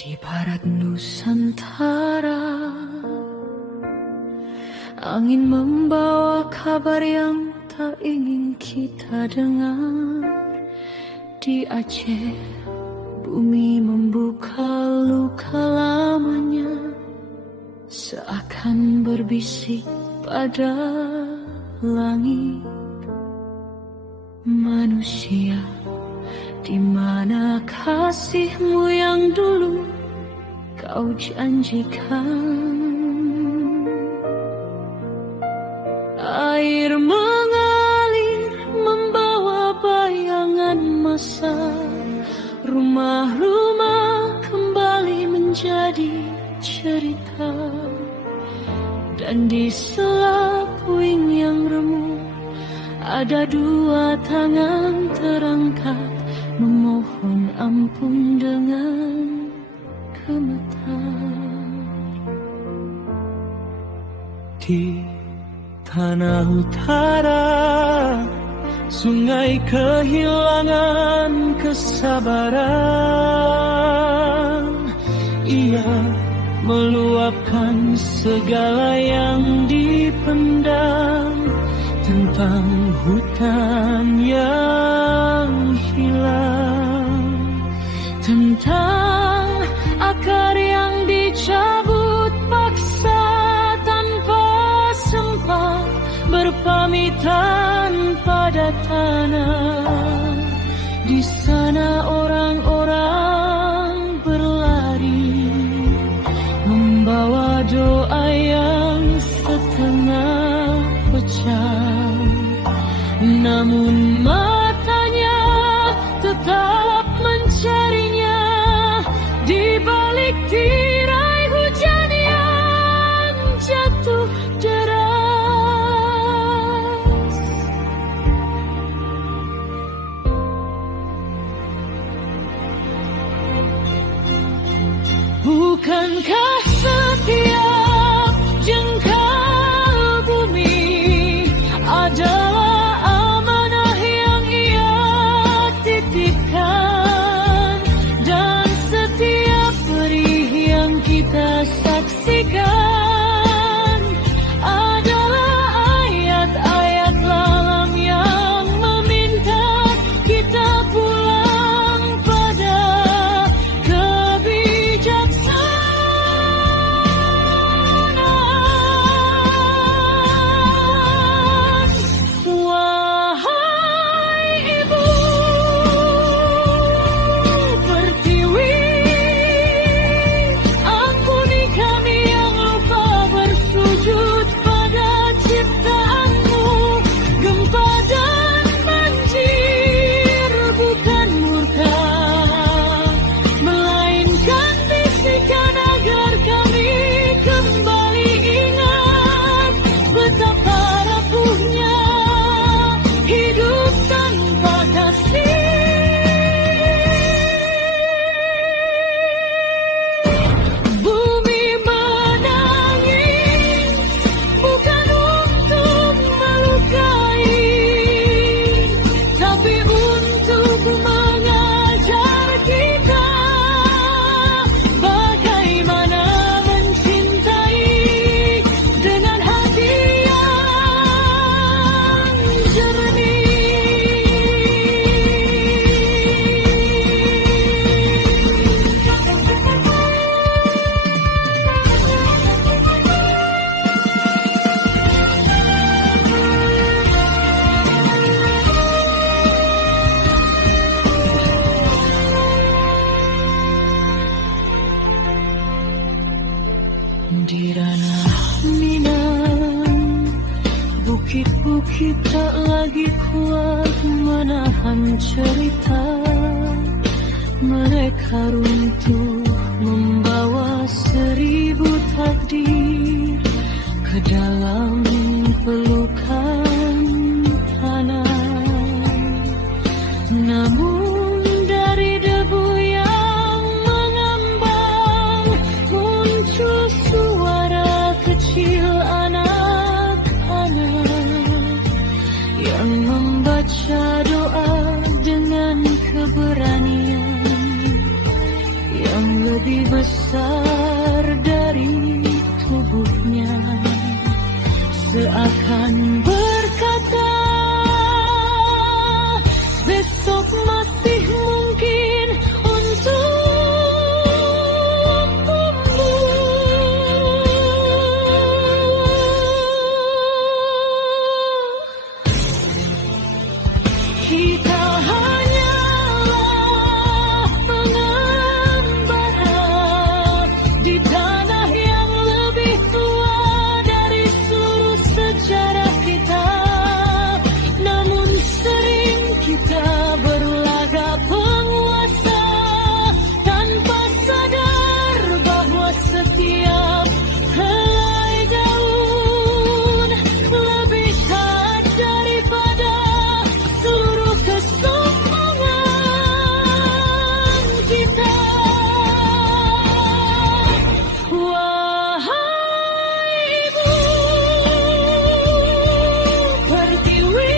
Di barat Nusantara, angin membawa kabar yang tak ingin kita dengar. Di Aceh, bumi membuka luka lamanya, seakan berbisik pada langit. Manusia, di mana kasihmu yang dulu kau janjikan? Air mengalir membawa bayangan masa, rumah-rumah kembali menjadi cerita. Dan di sela puing yang remuk, ada dua tangan terangkat memohon ampun dengan gemetar. Di tanah utara, sungai kehilangan kesabaran. Ia meluapkan segala yang dipendam tentang hutan yang hilang, tentang akar yang dicabut paksa tanpa sempat berpamitan pada tanah. Di sana orang-orang berlari membawa doa yang setengah pecah, namun matanya tetap mencarinya di balik tirai hujan yang jatuh deras. Bukankah setiap jengkal bumi adalah amanah yang ia titipkan, dan setiap perih yang kita saksikan adalah ayat-ayat lalam yang meminta kita pulang pada di ranah Minang, bukit-bukit tak lagi kuat menahan cerita. Mereka runtuh membawa 1000 takdir ke dalam pelukan tanah. Namun dari debu yang mengambang muncul suara kecil anak-anak yang membaca doa dengan keberanian yang lebih besar dari tubuhnya, seakan berkata besok masih mungkin untuk kita hanyalah pengembara di tanah yang lebih tua dari seluruh sejarah kita. Namun sering kita berlagak penguasa tanpa sadar bahwa setiap helai daun lebih khas daripada seluruh kesombongan kita. Wahai Ibu Pertiwi,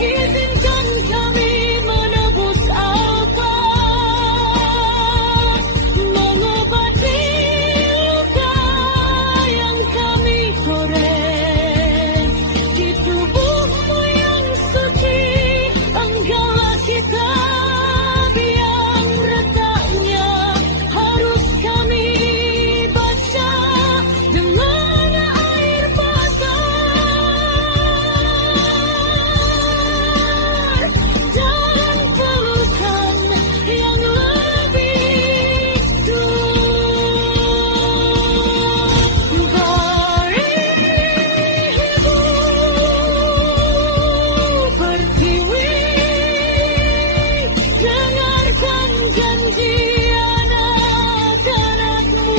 izinkan kami menebus alka, mengobati luka yang kami korek di tubuhmu yang suci. Engkaulah kitab yang retaknya harus kami baca dengan air mata dan pelukan yang lebih tulus. Mari Ibu Pertiwi, dengarkan janji anak-anakmu.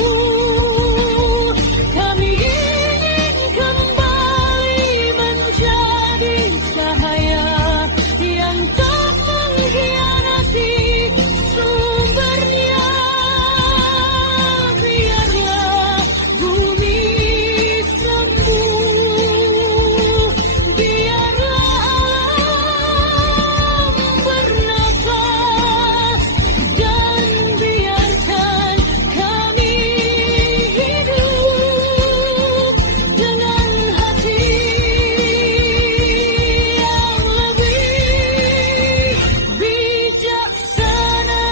Kami ingin kembali menjadi cahaya yang tak mengkhianati sumbernya. Biarlah bumi sembuh, biarlah alam bernafas, dan biarkan kami hidup dengan hati yang lebih bijaksana.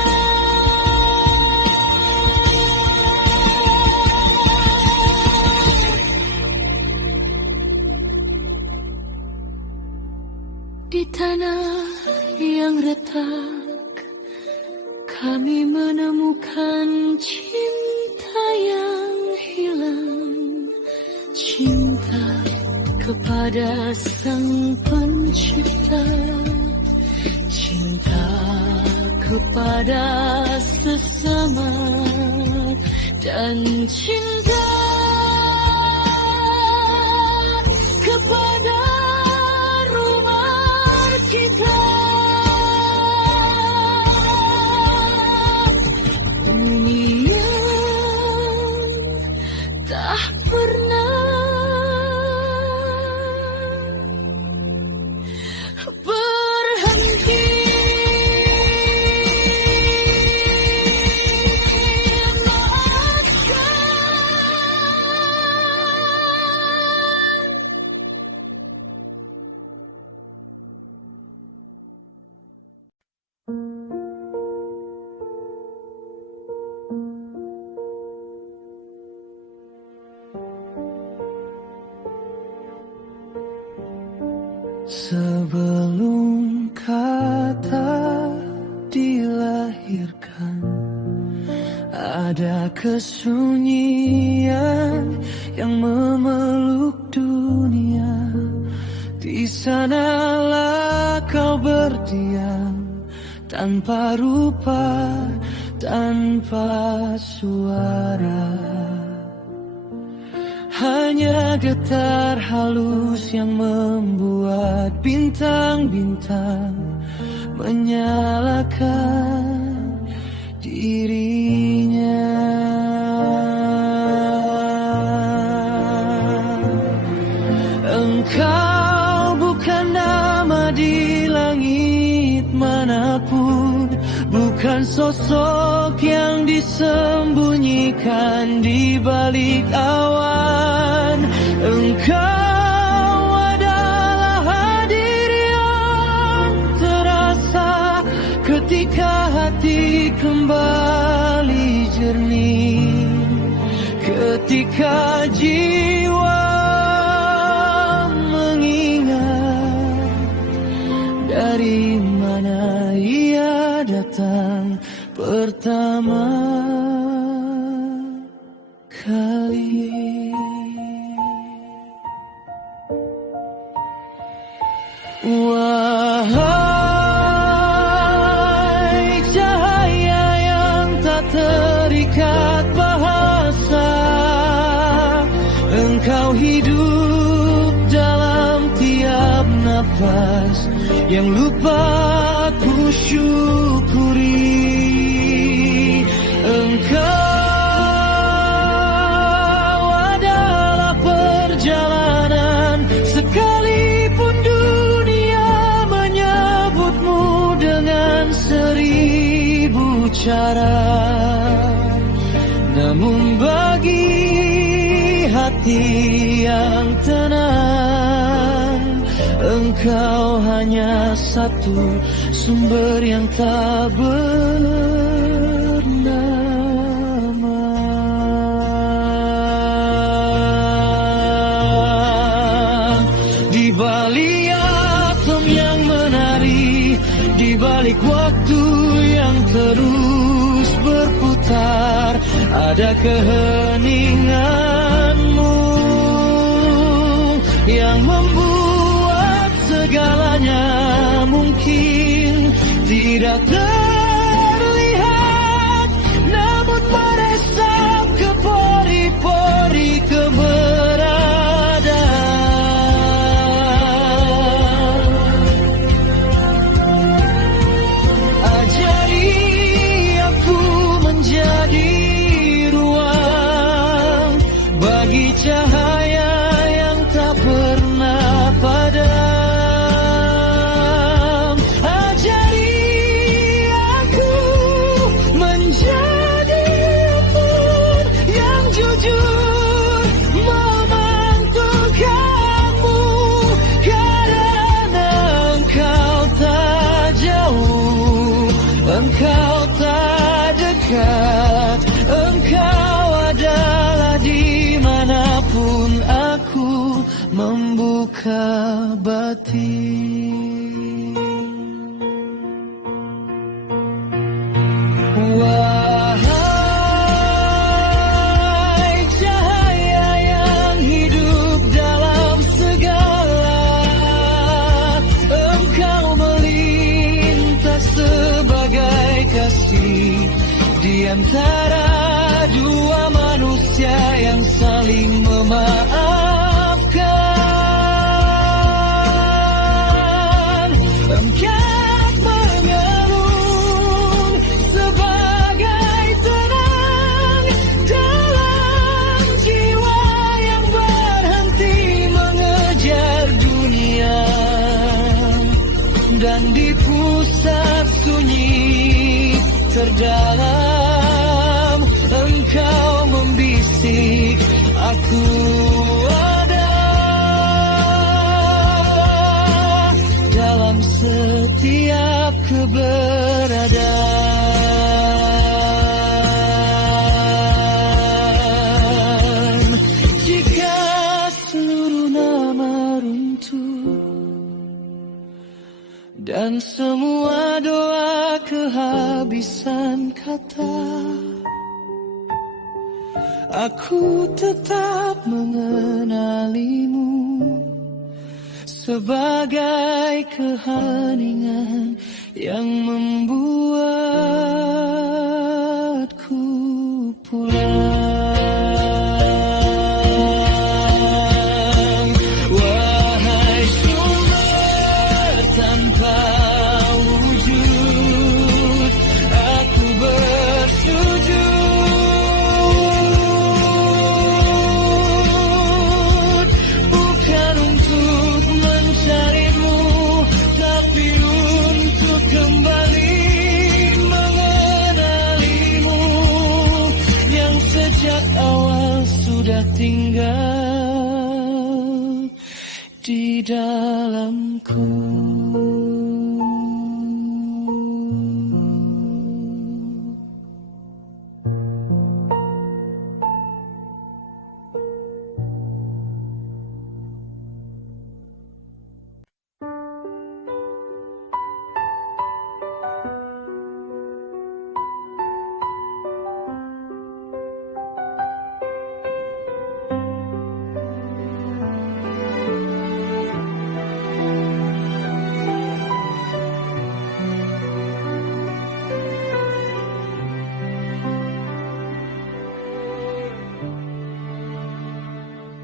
Di tanah yang retak, kami menemukan cinta yang hilang, cinta kepada Sang Pencipta, cinta kepada sesama, dan cinta kepada rumah kita. Bumi yang tak pernah berhenti. Sebelum kata dilahirkan, ada kesunyian yang memeluk dunia. Di sanalah kau berdiam, tanpa rupa, tanpa suara. Hanya getar halus yang membuat bintang-bintang menyalakan dirinya. Engkau bukan nama di langit manapun, bukan sosok yang disembunyikan di balik awan. Engkau adalah hadir yang terasa ketika hati kembali jernih, ketika jiwa mengingat dari mana ia datang pertama kali. Wahai cahaya yang tak terikat bahasa, engkau hidup dalam tiap nafas yang lupa ku syukuri. Engkau adalah perjalanan, sekalipun dunia menyebutmu dengan 1000 cara. Namun bagi hati yang tenang, engkau hanya satu sumber yang tak bernama. Di balik atom yang menari, di balik waktu yang terus berputar, ada keheninganmu yang membuat segalanya mungkin tidak terlihat, namun meresap ke pori-pori keberadaan. Ajari aku menjadi ruang bagi cahaya yang tak pernah padam. Ajari aku menjadi embun yang jujur memantulkanmu, karena engkau tak jauh, engkau tak dekat, engkau adalah dimanapun aku membuka batin. Wahai cahaya yang hidup dalam segala, engkau melintas sebagai kasih di antara dua manusia yang saling memaafkan. Engkau mengelung sebagai tenang dalam jiwa yang berhenti mengejar dunia, dan di pusat sunyi terdalam engkau membisik, aku ada dalam setiap keberadaan. Jika seluruh nama runtuh dan semua doa kehabisan kata, aku tetap mengenalimu sebagai keheningan yang membuatku pulang. Wahai sumber tanpa wujud, aku bersujud, bukan untuk mencarimu, tapi dia tinggal di dalamku.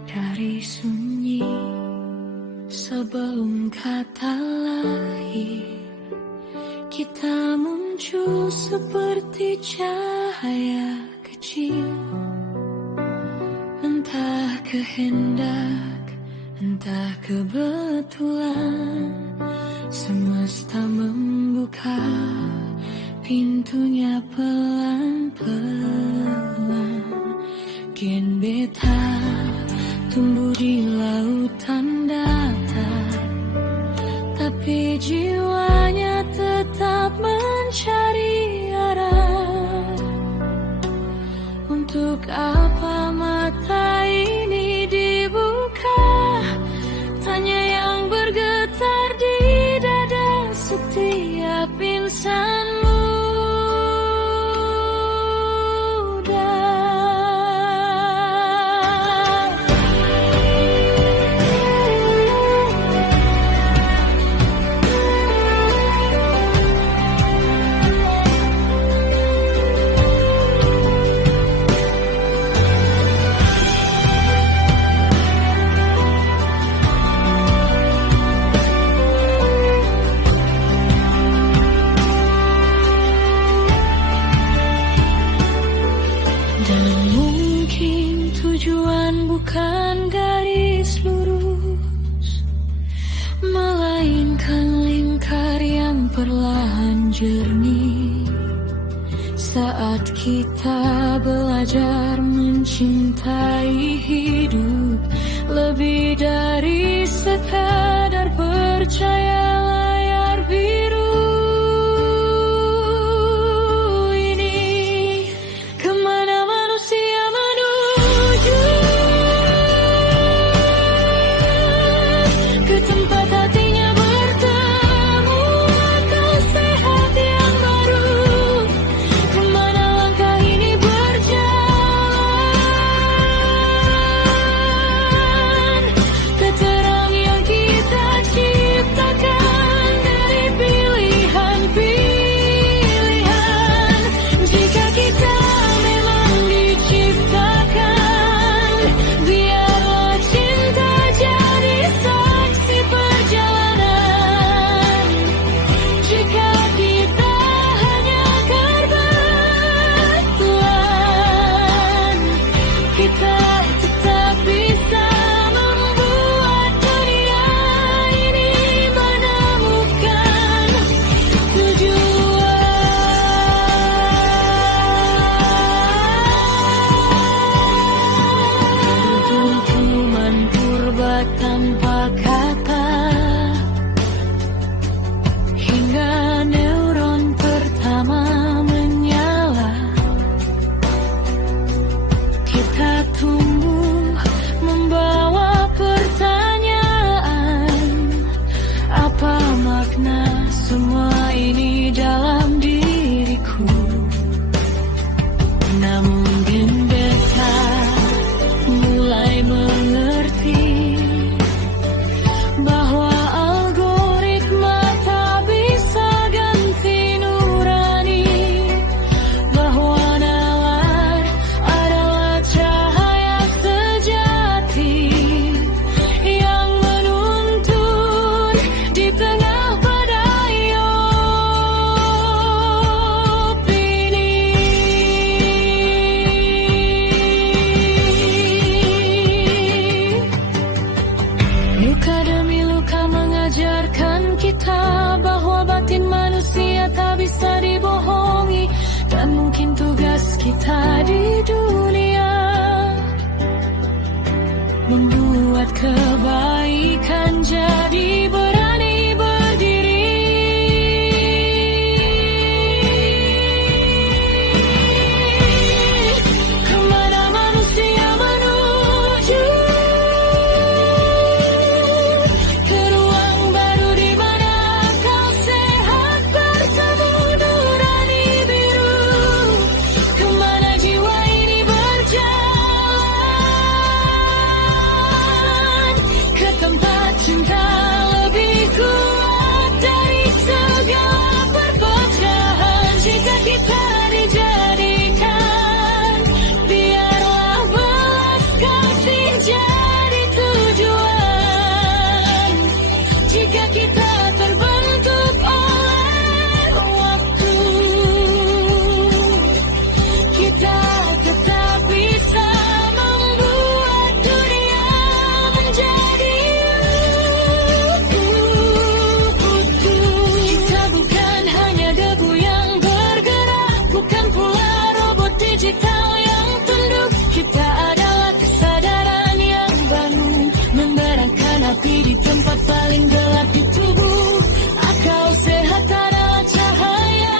Dari sunyi sebelum kata lahir, kita muncul seperti cahaya kecil. Entah kehendak, entah kebetulan, semesta membuka pintunya pelan-pelan. Gen beta tumbuh di lautan datar, tapi jiwanya tetap mencari arah. Untuk apa mata ini dibuka? Tanya yang bergetar di dada setiap insan muda. Bukan garis lurus, melainkan lingkar yang perlahan jernih. Saat kita belajar mencintai hidup lebih dari sekadar percaya layar biru ini. Kemana manusia menuju? Ke tempat hatinya bertemu akal sehat yang baru. Kemana langkah ini berjalan? Ke terang yang kita ciptakan dari pilihan-pilihan. Jika kita memang diciptakan, biarlah cinta jadi saksi perjalanan. Jika kita hanya kebetulan, kita tetap bisa membuat dunia ini menemukan tujuan. Dentuman purba tanpa kata, hingga neuron pertama menyala. Kita tumbuh membawa pertanyaan, apa makna semua ini dalam diriku? Namun gen beta mulai mengerti bahwa algoritma tak bisa ganti nurani, bahwa nalar adalah cahaya sejati yang menuntun di tengah badai opini. Luka demi luka mengajarkan kita bahwa batin manusia tak bisa dibohongi, dan mungkin tugas kita di dunia buat kebaikan, jadi berani berdiri. Kemana manusia menuju? Ke ruang baru di mana kau sehat bertemu nurani biru. Kemana jiwa ini berjalan? Ke tempat cinta lebih kuat dari segala perpecahan. Jika kita dijadikan, biarlah belas kasih jadi tujuan. Jika kita terbentuk oleh waktu, kita tetap bisa membuat dunia menjadi utuh. Kita bukan hanya debu yang bergerak, bukan pula robot digital yang tunduk. Kita adalah kesadaran yang bangun, menerangkan api di tempat paling gelap di tubuh. Akal sehat adalah cahaya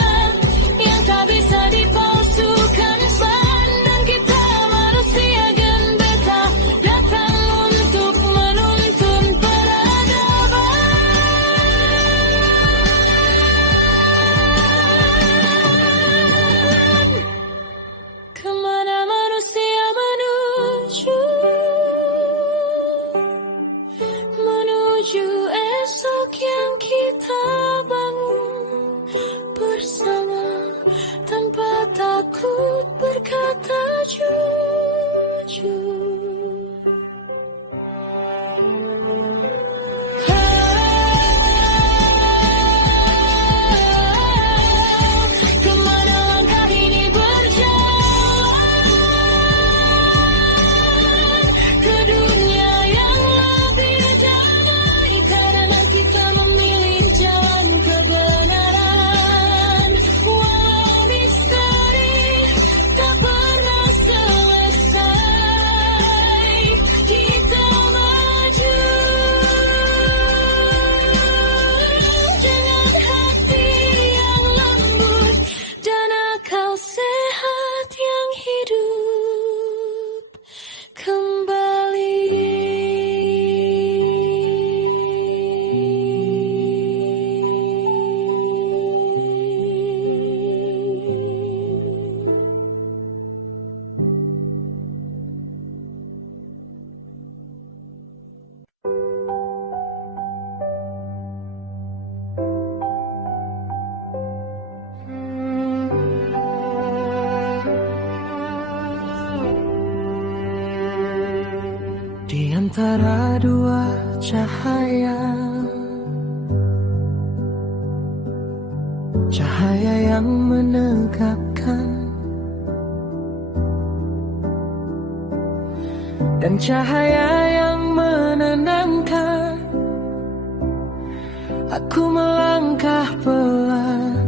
yang tak bisa dipalsukan. Pandang kita manusia gembeta, datang untuk menuntun peradaban. Kemana manusia menuju? Menuju esok yang kita bangun bersama, tanpa takut berkata jujur. Kemana langkah ini berjalan? Ke dunia yang lebih damai, karena kita memilih jalan kebenaran. Walau misteri tak pernah selesai, kita maju dengan hati yang lembut dan akal sehat yang hidup kembali. Di antara dua cahaya, cahaya yang menegakkan dan cahaya yang menenangkan, aku melangkah pelan,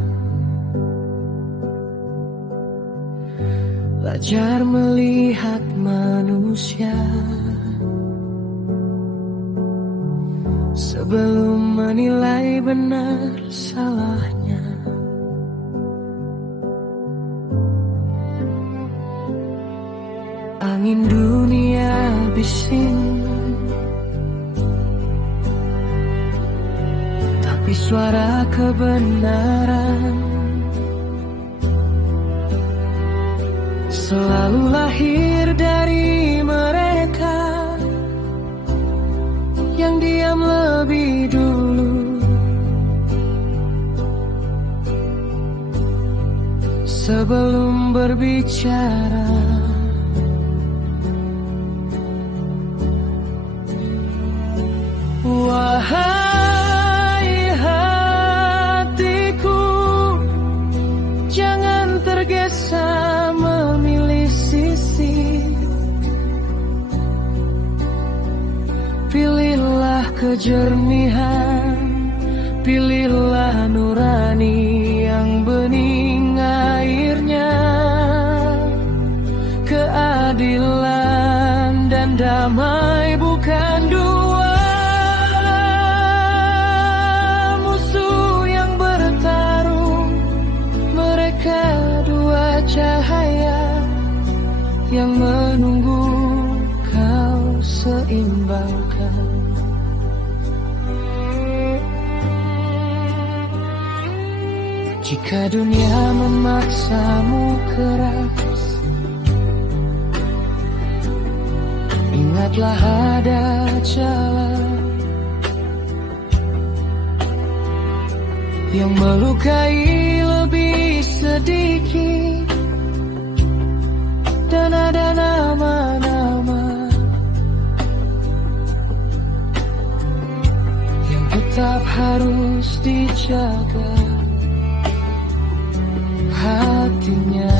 belajar melihat manusia sebelum menilai benar salahnya. Angin dunia bising, tapi suara kebenaran selalu lahir dari mereka yang diam lebih dulu, sebelum berbicara. Wahai hatiku, jangan tergesa memilih sisi. Pilihlah kejernihan, pilihlah nurani yang bening airnya. Keadilan dan damai bukan Jika dunia memaksamu keras, ingatlah ada jalan yang melukai lebih sedikit, dan ada nama-nama yang tetap harus dijaga hatinya.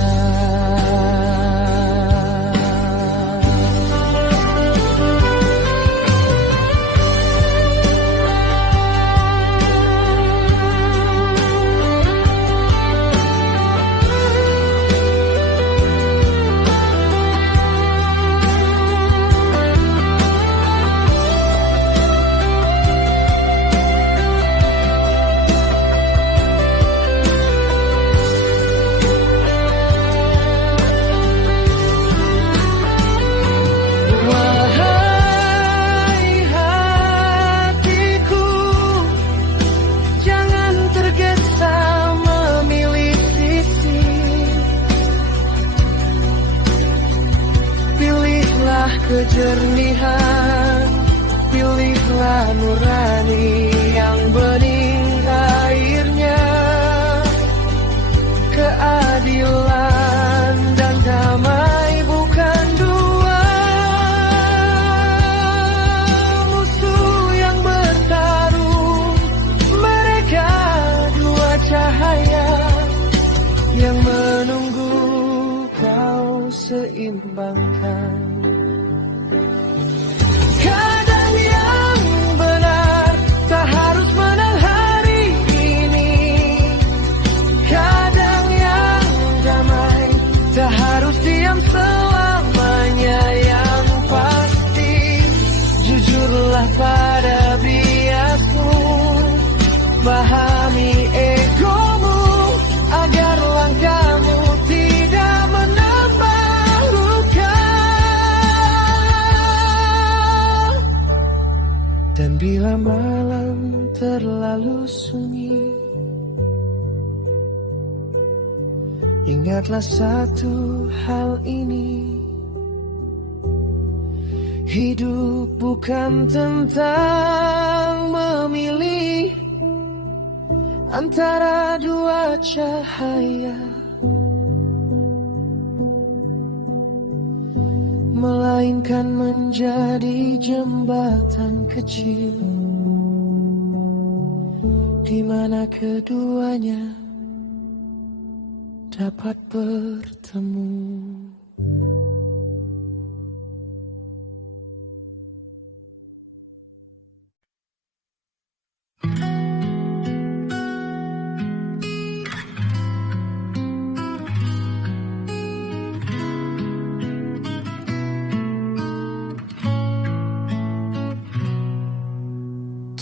Kejernihan, pilihlah nurani yang bening airnya, keadilan dan damai bukan dua musuh yang bertarung. Mereka dua cahaya yang menunggu kau seimbangkan. Kadang yang benar tak harus menang hari ini, kadang yang damai tak harus diam selamanya. Yang pasti jujurlah pada biasmu, pahami egomu agar langkahmu tidak menambah luka. Dan bila malam terlalu sunyi, ingatlah satu hal ini: hidup bukan tentang memilih antara dua cahaya, melainkan menjadi jembatan kecil di mana keduanya dapat bertemu.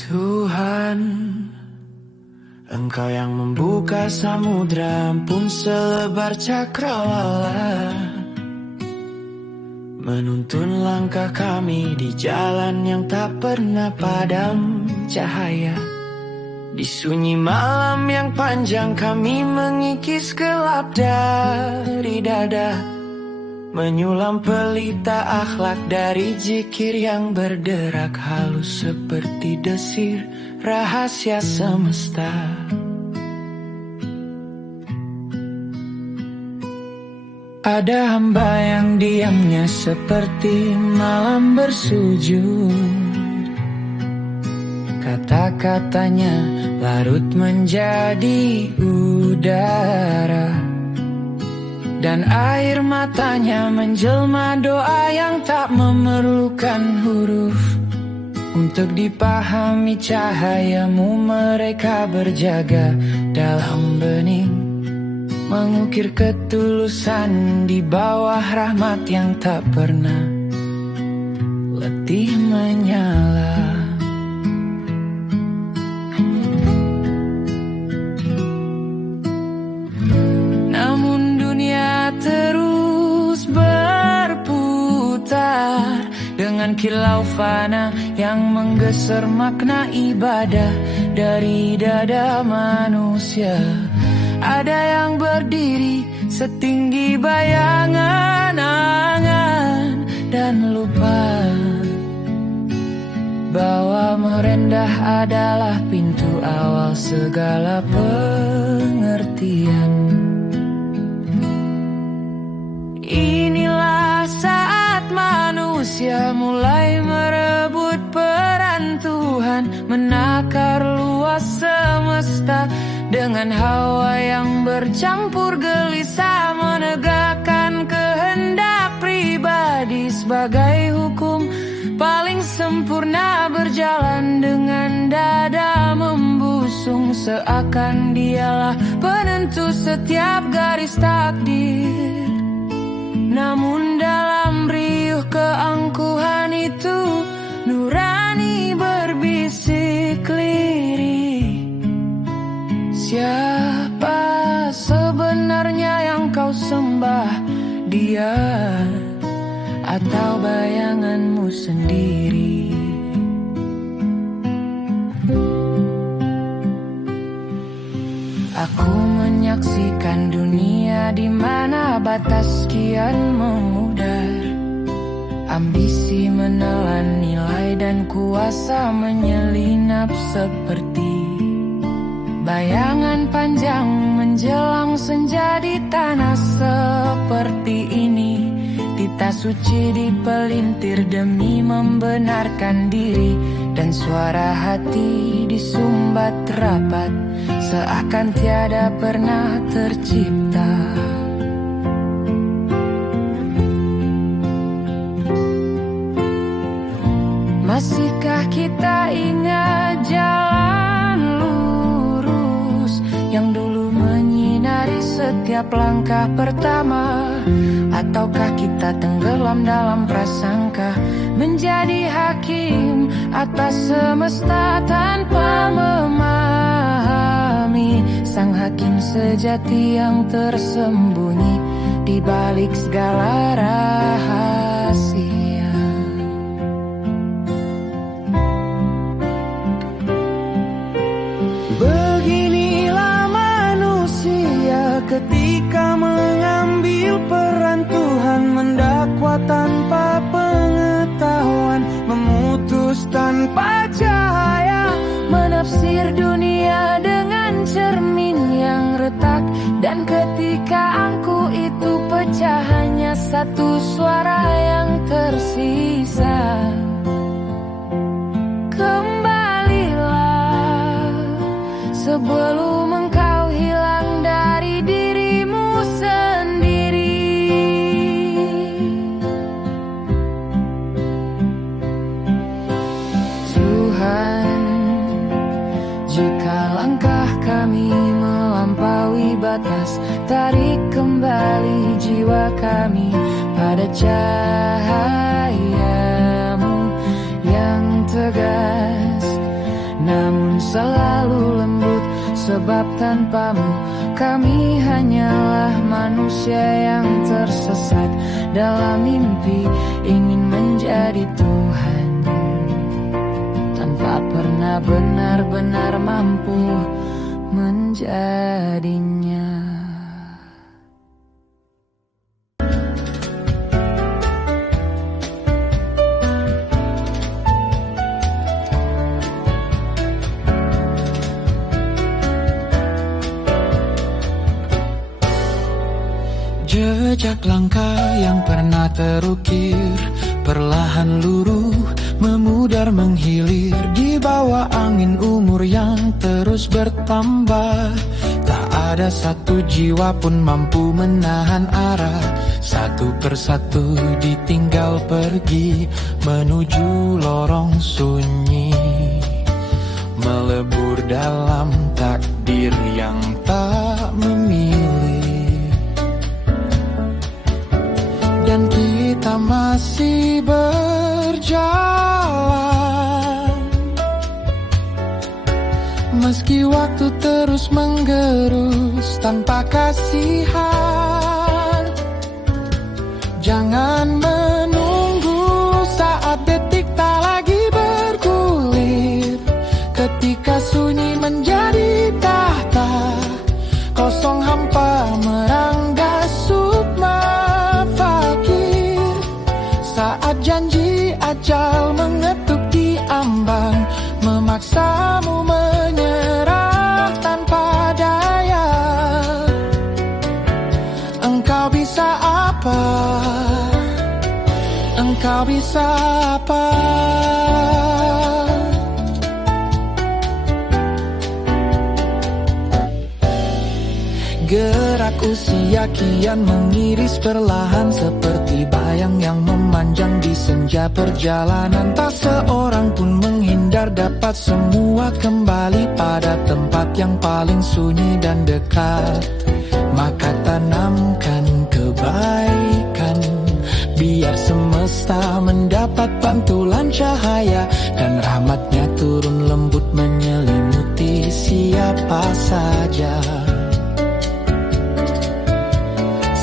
Tuhan, Engkau yang membuka samudra pun selebar cakrawala, menuntun langkah kami di jalan yang tak pernah padam cahaya. Di sunyi malam yang panjang kami mengikis gelap dari dada, menyulam pelita akhlak dari zikir yang berderak halus seperti desir rahasia semesta. Ada hamba yang diamnya seperti malam bersujud, kata-katanya larut menjadi udara, dan air matanya menjelma doa yang tak memerlukan huruf. Untuk dipahami cahayamu mereka berjaga dalam bening, mengukir ketulusan di bawah rahmat yang tak pernah letih menyala. Namun dunia terus berputar dengan kilau fana yang menggeser makna ibadah dari dada manusia. ada yang berdiri setinggi bayangan angan dan lupa bahwa merendah adalah pintu awal segala pengertian. Inilah saat manusia mulai merebut peran Tuhan, menakar luas semesta dengan hawa yang bercampur gelisah, menegakkan kehendak pribadi sebagai hukum paling sempurna, berjalan dengan dada membusung seakan dialah penentu setiap garis takdir. Namun dalam riuh keangkuhan itu nurani berbisik lirih. Siapa sebenarnya yang kau sembah, dia atau bayanganmu sendiri? Aku menyaksikan dunia di mana batas kian memudar, ambisi menelan nilai dan kuasa menyelinap seperti bayangan panjang menjelang senja di tanah seperti ini. Tita suci dipelintir demi membenarkan diri, dan suara hati disumbat rapat seakan tiada pernah tercipta. Masihkah kita ingat jalan lurus yang dulu menyinari setiap langkah pertama? Ataukah kita tenggelam dalam prasangka, menjadi hakim atas semesta tanpa memahami sang hakim sejati yang tersembunyi di balik segala rahasia? Beginilah manusia ketika mengambil peran Tuhan, mendakwa tanpa pengetahuan, memutus tanpa cahaya, menafsir dunia dengan cermin yang retak. Dan ketika angku itu pecah, hanya satu suara yang tersisa. Kembalilah sebelum engkau hilang dari dirimu sendiri. Tuhan, jika langkah kami melampaui batas, tarik kembali jiwa kami pada cahayamu yang tegas, namun selalu lembut, sebab tanpamu kami hanyalah manusia yang tersesat dalam mimpi ingin menjadi Tuhan, tanpa pernah benar-benar mampu menjadinya. Jejak langkah yang pernah terukir, perlahan luruh, memudar menghilir di bawah angin umur yang terus bertambah. Tak ada satu jiwa pun mampu menahan arah, satu persatu ditinggal pergi menuju lorong sunyi, melebur dalam takdir yang tak memilih. Dan kita masih berjalan, meski waktu terus menggerus tanpa kasihan. Jangan menunggu saat detik tak lagi bergulir, ketika sunyi menjadi tahta, kau kosong hampa merangga sukma fakir. Saat janji ajal mengetuk di ambang, memaksamu menyerah tanpa daya. Engkau bisa apa? Engkau bisa apa? Gerak usia kian mengiris perlahan, seperti bayang yang memanjang di senja perjalanan. Tak seorang pun menghindar, dapat semua kembali pada tempat yang paling sunyi dan dekat. Maka tanamkan kebaikan, biar semesta mendapat pantulan cahaya, dan rahmatnya turun lembut menyelimuti siapa saja.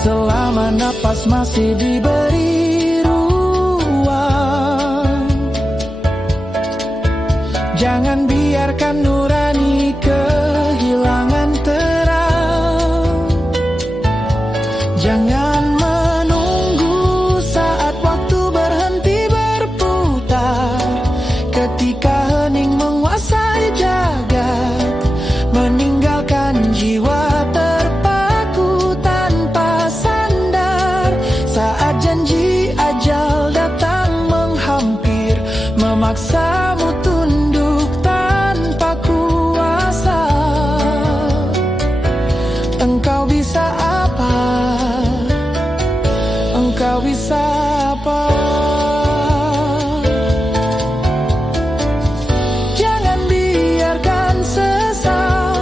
Selama napas masih diberi ruang, jangan biarkan nurani kehilangan terang. Jangan menunggu saat waktu berhenti berputar, ketika hening menguasai jagat, meninggalkan jiwa terpaku tanpa sandar. Saat janji ajal datang menghampir, memaksamu tunduk tanpa kuasa. Engkau bisa apa? Engkau bisa apa? Jangan biarkan sesal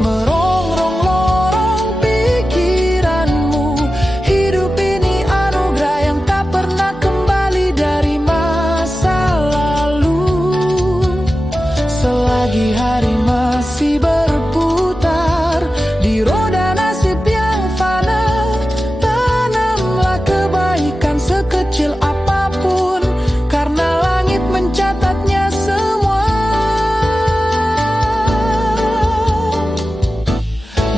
merongrong lorong pikiranmu. Hidup ini anugerah yang tak pernah kembali dari masa lalu. Selagi hari masih berputar di roda nasib yang fana, tanamlah kebaikan sekecil apapun, karena langit mencatatnya semua.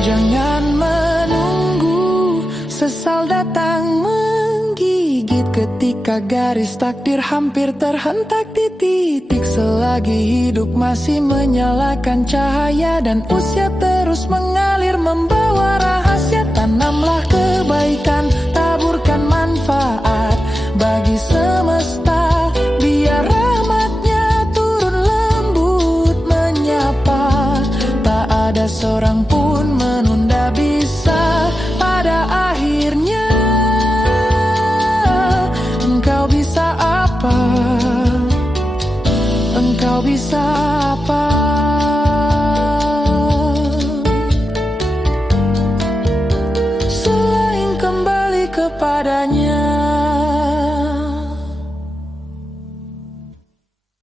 Jangan menunggu sesal datang menggigit, ketika garis takdir hampir terhentak di titik. Selagi hidup masih menyalakan cahaya dan usia terus mengalir membawa rahasia, tanamlah kebaikan, taburkan manfaat bagi semesta, biar rahmatnya turun lembut menyapa. Tak ada seorang pun menunda, bisa pada akhirnya. Engkau bisa apa? Engkau bisa apa? Selain kembali kepadanya.